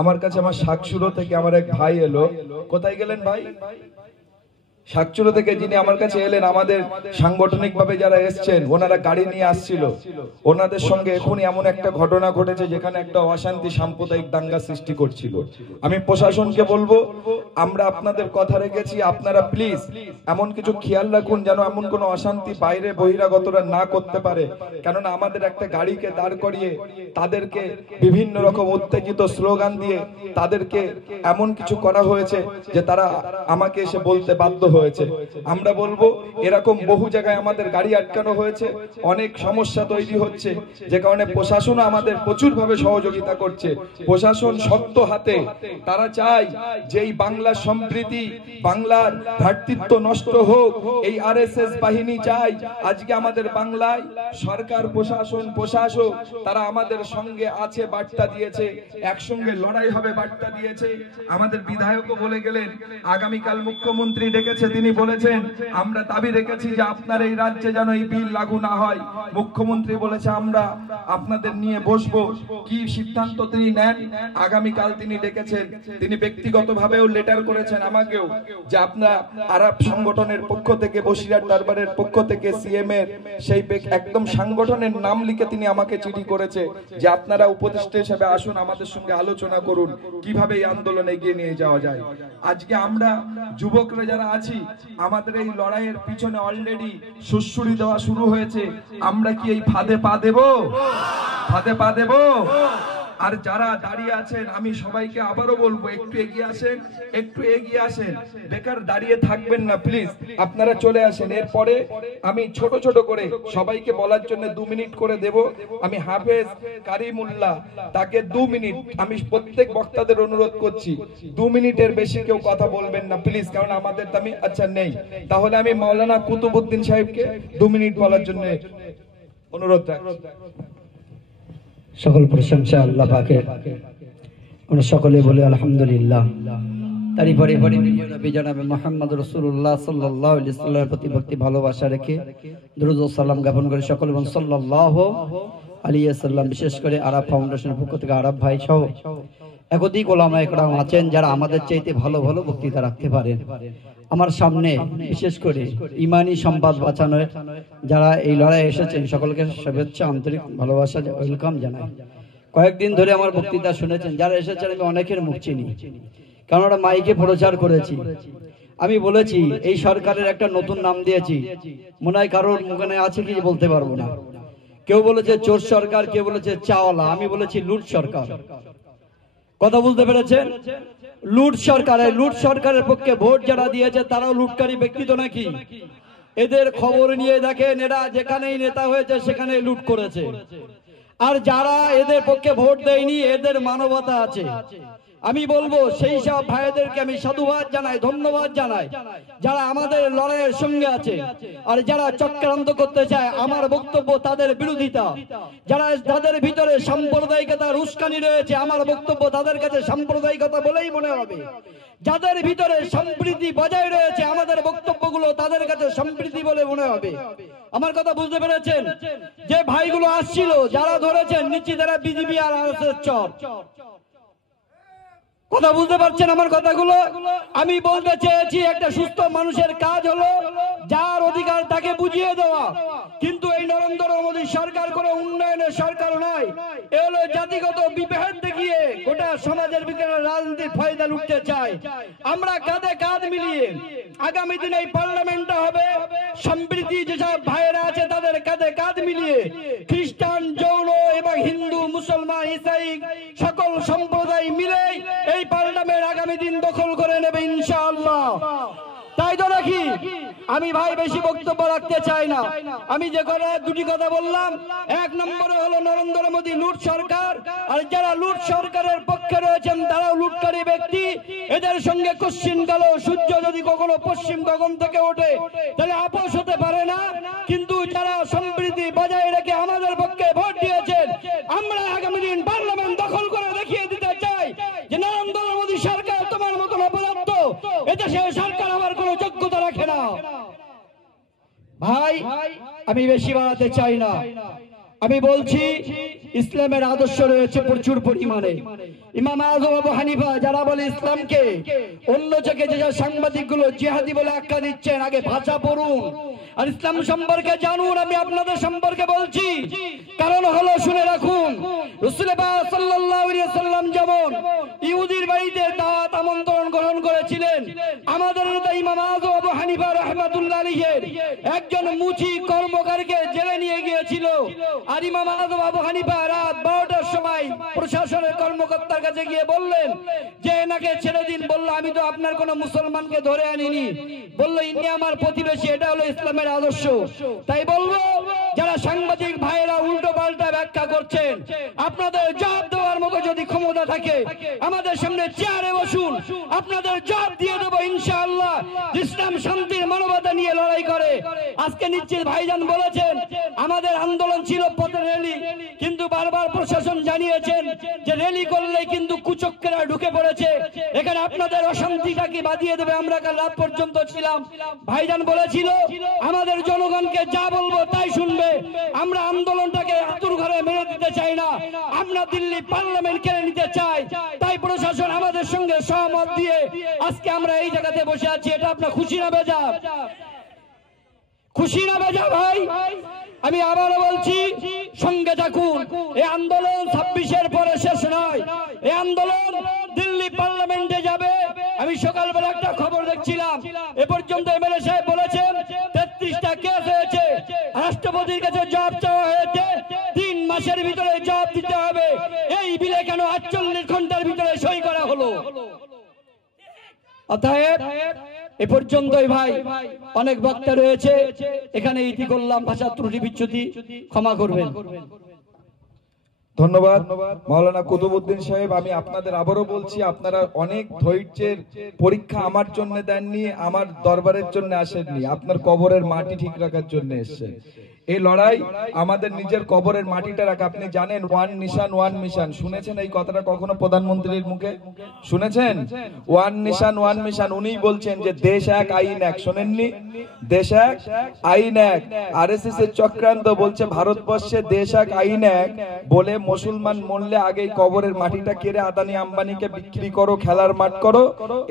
আমার কাছে আমার শাকচুরো থেকে আমার এক ভাই এলো। কোথায় গেলেন ভাই? শাকচুরো থেকে যিনি আমার কাছে এলেন, আমাদের সাংগঠনিক ভাবে যারা এসেছেন ওনারা গাড়ি নিয়ে আসছিল। ওনাদের সঙ্গে এখনই এমন একটা ঘটনা ঘটেছে যেখানে একটা অশান্তি সাম্প্রদায়িক দাঙ্গা সৃষ্টি করছিল। আমি প্রশাসনকে বলবো, আমরা আপনাদের কথা রেখেছি, আপনারা প্লিজ এমন কিছু খেয়াল রাখুন যেন এমন কোনো অশান্তি বাইরে বহিরাগতরা না করতে পারে। কেননা আমাদের একটা গাড়িকে দাঁড় করিয়ে তাদেরকে বিভিন্ন রকম উত্তেজিত স্লোগান দিয়ে তাদেরকে এমন কিছু করা হয়েছে যে তারা আমাকে এসে বলতে বাধ্য হয়েছে। আমরা বলবো এরকম বহু জায়গায় আমাদের গাড়ি আটকানো হয়েছে, অনেক সমস্যা তৈরি হচ্ছে, যে কারণে প্রশাসন আমাদের প্রচুর ভাবে সহযোগিতা করছে। প্রশাসন শক্ত হাতে, তারা চায় যে এই বাংলার সম্প্রীতি, বাংলার ভ্রাতৃত্ব নষ্ট হোক, এই আরএসএস বাহিনী চায় আজকে আমাদের বাংলায় সরকার প্রশাসন প্রশাসক তারা আমাদের সঙ্গে আছে, বার্তা দিয়েছে, একসঙ্গে লড়াই হবে বার্তা দিয়েছে। আমাদের বিধায়কও বলে গেলেন, আগামীকাল মুখ্যমন্ত্রী ডেকেছে, তিনি বলেছেন আমরা দাবি রেখেছি যে আপনার এই রাজ্যে যেন এই বিল লাগু না হয়। মুখ্যমন্ত্রী বলেছে আমরা আপনাদের নিয়ে বসবো, কি সিদ্ধান্ত তিনি নেন আগামীকাল তিনি ডেকেছেন। তিনি ব্যক্তিগতভাবেও লেটার করেছেন আমাকেও যে আপনার আরব সংগঠনের পক্ষ থেকে, বসিরহাট দরবারের পক্ষ থেকে, সিএম এর সেই একদম সংগঠনের নাম লিখে তিনি আমাকে চিঠি করেছে যে আপনারা উপদেষ্টা হিসেবে আসুন, আমাদের সঙ্গে আলোচনা করুন কিভাবে এই আন্দোলন এগিয়ে নিয়ে যাওয়া যায়। আজকে আমরা যুবকরা যারা আছি, আমাদের এই লড়াইয়ের পিছনে অলরেডি সুড়সুড়ি দেওয়া শুরু হয়েছে। আমরা কি এই ফাঁদে পা দেব? ফাঁদে পা দেব? আর যারা দাঁড়িয়ে আছেন আমি সবাইকে আবারও বলবো, একটু এগিয়ে আসেন, একটু এগিয়ে আসেন, বেকার দাঁড়িয়ে থাকবেন না প্লিজ, আপনারা চলে আসেন। এরপরে আমি ছোট ছোট করে সবাইকে বলার জন্য 2 মিনিট করে দেব। আমি হাফেজ কারিমুল্লাহ, তাকে 2 মিনিট, আমি প্রত্যেক বক্তাদের অনুরোধ করছি 2 মিনিটের বেশি কেউ কথা বলবেন না প্লিজ, কারণ আমাদের দামি আচ্ছা নেই। তাহলে আমি মাওলানা কুতুবউদ্দিন সাহেবকে 2 মিনিট বলার জন্য অনুরোধ রাখছি। সকল প্রশংসা আল্লাহ পাকের, আমরা সকলে বলি আলহামদুলিল্লাহ। তারই পরে নবী জনাবে মুহাম্মদ রাসূলুল্লাহ সাল্লাল্লাহু আলাইহি ওয়াসাল্লামের প্রতি ভক্তি ভালোবাসা রেখে দরুদ ও সালাম জ্ঞাপন করে সকলে বলেন সাল্লাল্লাহু আলাইহি ওয়াসাল্লাম। বিশেষ করে আরব ফাউন্ডেশনের পক্ষ থেকে আরব ভাই সহ একাধিক ওলামা একরাম আছেন যারা আমাদের চাইতে ভালো ভালো বক্তৃতা রাখতে পারেন। আমার সামনে বিশেষ করে ইমানি সম্পদ বাঁচানোর যারা এই লড়াইয়ে এসেছেন সকলকে শুভেচ্ছা, আন্তরিক ভালোবাসা, ওয়েলকাম জানাই। কয়েকদিন ধরে আমার বক্তৃতা শুনেছেন, যারা এসেছেন আমি অনেকের মুখ চিনি, কারণ ওরা মাইকে প্রচার করেছি। আমি বলেছি এই সরকারের একটা নতুন নাম দিয়েছি, মনে হয় কারোর মুখে আছে কি বলতে পারবো না। কেউ বলেছে চোর সরকার, কেউ বলেছে চাওয়ালা, আমি বলেছি লুট সরকার। কথা বুঝতে পেরেছেন? লুট সরকার। লুট সরকারের পক্ষে ভোট যারা দিয়েছে তারাও লুটকারী ব্যক্তি তো নাকি? এদের খবর নিয়ে দেখেন, এরা যেখানেই নেতা হয়েছে সেখানে লুট করেছে। আর যারা এদের পক্ষে ভোট দেয়নি এদের মানবতা আছে। আমি বলবো সেই সব ভাইদেরকে আমি সাধুবাদ জানাই, ধন্যবাদ জানাই যারা আমাদের লড়াইয়ের সঙ্গে আছে। আর যারা চক্রান্ত করতে চায় আমার বক্তব্য তাদের বিরোধিতা। যারা তাদের ভিতরে সাম্প্রদায়িকতার উস্কানি রয়েছে আমার বক্তব্য তাদের কাছে সাম্প্রদায়িকতা বলেই মনে হবে। যাদের ভিতরে সম্প্রীতি বজায় রয়েছে আমাদের বক্তব্যগুলো তাদের কাছে সম্প্রীতি বলে মনে হবে। আমার কথা বুঝতে পেরেছেন? যে ভাইগুলো আসছিল যারা ধরেছেন নিশ্চিত তারা বিজেপি আর আরএসএস চর। কথা বুঝতে পারছেন আমার কথাগুলো? আমি বলতে চেয়েছি একটা সুস্থ মানুষের কাজ হলো যার অধিকার তাকে বুঝিয়ে দেওয়া। কিন্তু এই নরেন্দ্র মোদী সরকার কোনো উন্নয়নের সরকার নয়, এ হলো জাতিগত বিভেদ দেখিয়ে গোটা সমাজের ভিতরে রাজনীতির ফায়দা লুটতে চায়। আমরা কাঁধে কাঁধ মিলিয়ে আগামী দিনে এই পার্লামেন্টটা হবে, সম্প্রীতি যেসব ভাইয়েরা আছে তাদের কাঁধে কাঁধ মিলিয়ে খ্রিস্টান, জৈন এবং হিন্দু, মুসলমান, ইসাই সকল সম্প্রদায় মিলে এই পার্লামেন্ট আগামী দিন দখল করে নেবে ইনশাআল্লাহ। তাই তো নাকি? আমি ভাই বেশি বক্তব্য রাখতে চাই না। আমি যে করে 2টি কথা বললাম, 1 নম্বরে হলো নরেন্দ্র মোদী লুট সরকার, আর যারা লুট সরকারের পক্ষে রয়েছেন তারাও লুটকারী ব্যক্তি। এদের সঙ্গে কোশ্চিন গেল সূর্য যদি কখনো পশ্চিম গগন থেকে ওঠে তাহলে আপোষ হতে পারে না। কিন্তু যারা সম্প্রীতি বজায় রেখে আমাদের পক্ষে ভোট দিয়েছেন, আমরা আগামী দিন পার্লামেন্ট দখল করে দেখিয়ে দিতে চাই যে নরেন্দ্র মোদী সরকার তোমার মতন অপরাধ এদেশে সরকার আমার কোনো যোগ্যতা রাখে না। ভাই আমি বেশি বাড়াতে চাই না। আমি বলছি ইসলামের আদর্শ রয়েছে প্রচুর পরিমাণে। ইমাম আযম আবু হানিফা যারা বলে ইসলামকে, অন্য চোখে যে সাংবাদিকগুলো জিহাদি বলে আখ্যা দিচ্ছেন, আগে ভাষা পড়ুন আর ইসলাম সম্পর্কে জানুন। আমি আপনাদের সম্পর্কে বলছি, কারণ হলো শুনে রাখুন, রাসূল পাক সাল্লাল্লাহু আলাইহি ওয়াসাল্লাম যেমন ইহুদির বাড়িতে দাওয়াত আমন্ত্রণ গ্রহণ করেছিলেন, আমাদের নেতা ইমাম আযম আবু হানিফা রাহমাতুল্লাহ আলাইহির একজন মুচি কর্মকারকে জেলে নিয়ে গিয়েছিল। আর ইমাম আযম আবু হানিফা রাত 12টার সময় প্রশাসনের কর্মকর্তার কাছে গিয়ে বললেন যে এনাকে ছেড়ে দিন। বলল, আমি তো আপনার কোন মুসলমানকে ধরে আনিনি। বলল, ইনি আমার প্রতিবেশী। এটা হলো ইসলামের আদর্শ। তাই বলবো, যারা সাংবাদিক ভাইয়েরা উল্টো পাল্টা ব্যাখ্যা করছেন, আপনাদের জবাব দেওয়ার মতো যদি ক্ষমতা থাকে আমাদের সামনে চেয়ারে বসুন, আপনাদের জবাব দিয়ে দেবো ইনশাআল্লাহ। ইসলাম শান্তির মানবতা নিয়ে লড়াই করে। আজকে নিশ্চিত ভাইজান বলেছেন আমাদের আন্দোলন ছিল পথে র্যালি, কিন্তু বারবার প্রশাসন জানিয়েছেন যে র্যালি করলে কিন্তু কুচক্রেরা ঢুকে পড়েছে, এখানে আপনাদের অশান্তিটাকে বাদিয়ে দেবে। আমরা কাল রাত পর্যন্ত ছিলাম। ভাইজান বলেছিল আমাদের জনগণকে যা বলবো তাই শুনবে। আমরা আন্দোলনটাকে আতুর ঘরে মেরে দিতে চাই না, আমরা দিল্লি পার্লামেন্ট কেড়ে নিতে চাই। তাই প্রশাসন আমাদের সঙ্গে সহমত দিয়ে আজকে আমরা এই জায়গাতে বসে আছি। এটা আপনার খুশি না বেজা? খুশি না বেজা ভাই? আমি আবারও বলছি, সঙ্গে থাকুন। এই আন্দোলন 26-এর পরে শেষ নয়, এই আন্দোলন দিল্লি পার্লামেন্টে যাবে। আমি সকালবেলা একটা খবর দেখছিলাম, এ পর্যন্ত এমএলএ সাহেব বলেছেন 33টা কেস হয়েছে, রাষ্ট্রপতির কাছে জবাব চাওয়া হয়েছে, 3 মাসের ভিতরে জবাব দিতে হবে। এই বিলে কেন 48 ঘন্টার ভিতরে সই করা হলো? অতএব এ পর্যন্তই ভাই, অনেক বক্তা রয়েছে, এখানে ইতি করলাম। ভাষা ত্রুটি বিচ্যুতি ক্ষমা করবেন। ধন্যবাদ মাওলানা কুতুবউদ্দিন সাহেব। আমি আপনাদের আবারও বলছি, আপনারা অনেক ধৈর্যের পরীক্ষা আমার জন্য দেননি, আমার দরবারের জন্য আসেননি, আপনার কবরের মাটি ঠিক রাখার জন্য এসেছেন। এই লড়াই আমাদের নিজের কবরের মাটিটা রাখা। আপনি জানেন ওয়ান নিশান ওয়ান মিশন, শুনেছেন এই কথাটা কখনো প্রধানমন্ত্রীর মুখে? শুনেছেন? ওয়ান নিশান ওয়ান মিশন। উনিই বলছেন যে দেশ এক আইন এক। শোনেননি? দেশ এক আইন এক। আরএসএস এর চক্রান্ত বলছে ভারতবর্ষে দেশ এক আইন এক বলে মুসলমান মরলে আগেই কবরের মাটিটা কেড়ে আদানি আম্বানিকে বিক্রি করো, খেলার মাঠ করো,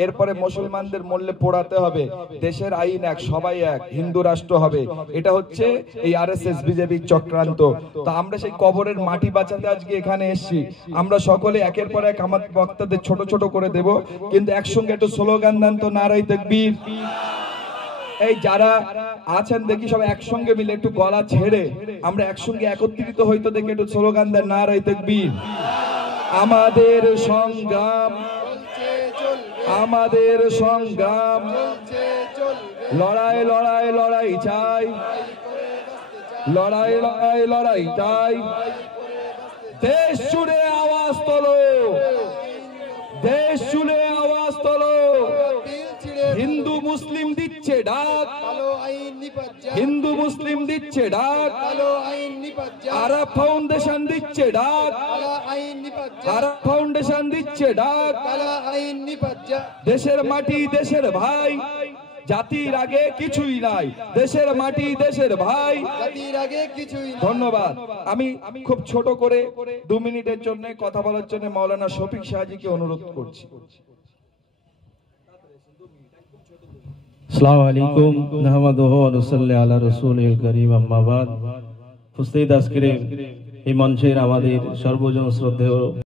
এরপরে মুসলমানদের মরলে পোড়াতে হবে। দেশের আইন এক, সবাই এক, হিন্দু রাষ্ট্র হবে। এটা হচ্ছে এই আরএসএস বিজেপির চক্রান্ত। তো আমরা সেই কবরের মাটি বাঁচাতে আজকে এখানে এসেছি। আমরা সকলে একের পর এক আমার বক্তাদের ছোট ছোট করে দেব, কিন্তু একসঙ্গে একটু স্লোগান দেন তো, নারায়ে তাকবীর। এই যারা আছেন দেখি সব একসঙ্গে মিলে একটু গলা ছেড়ে আমরা একসঙ্গে একত্রিত হইতো, দেখি একটু স্লোগান দেন, নারায়ে তাকবীর। আমাদের সংগ্রাম, আমাদের সংগ্রাম, লড়াই লড়াই লড়াই চাই, লড়াই লড়াই লড়াই চাই। দেশ জুড়ে আওয়াজ তোলো, দেশ জুড়ে আওয়াজ তোলো। হিন্দু মুসলিম দিচ্ছে ডাক, হিন্দু মুসলিম দিচ্ছে ডাক, আরাব ফাউন্ডেশন দিচ্ছে ডাক, আরাব ফাউন্ডেশন দিচ্ছে ডাক। দেশের মাটি দেশের ভাই, জাতির আগে কিছুই নাই। দেশের মাটি দেশের ভাই, জাতির আগে কিছুই নাই। ধন্যবাদ। আমি খুব ছোট করে 2 মিনিটের জন্য কথা বলার জন্য মাওলানা শফিক শাহজিকে অনুরোধ করছি। আসসালামু আলাইকুম, নাহমাদুহু ওয়া নুসাল্লি আলা রাসূলিল কারীম, আম্মা বাদ। উপস্থিত আজকের এই মঞ্চের আমাদের সর্বজন শ্রদ্ধেয়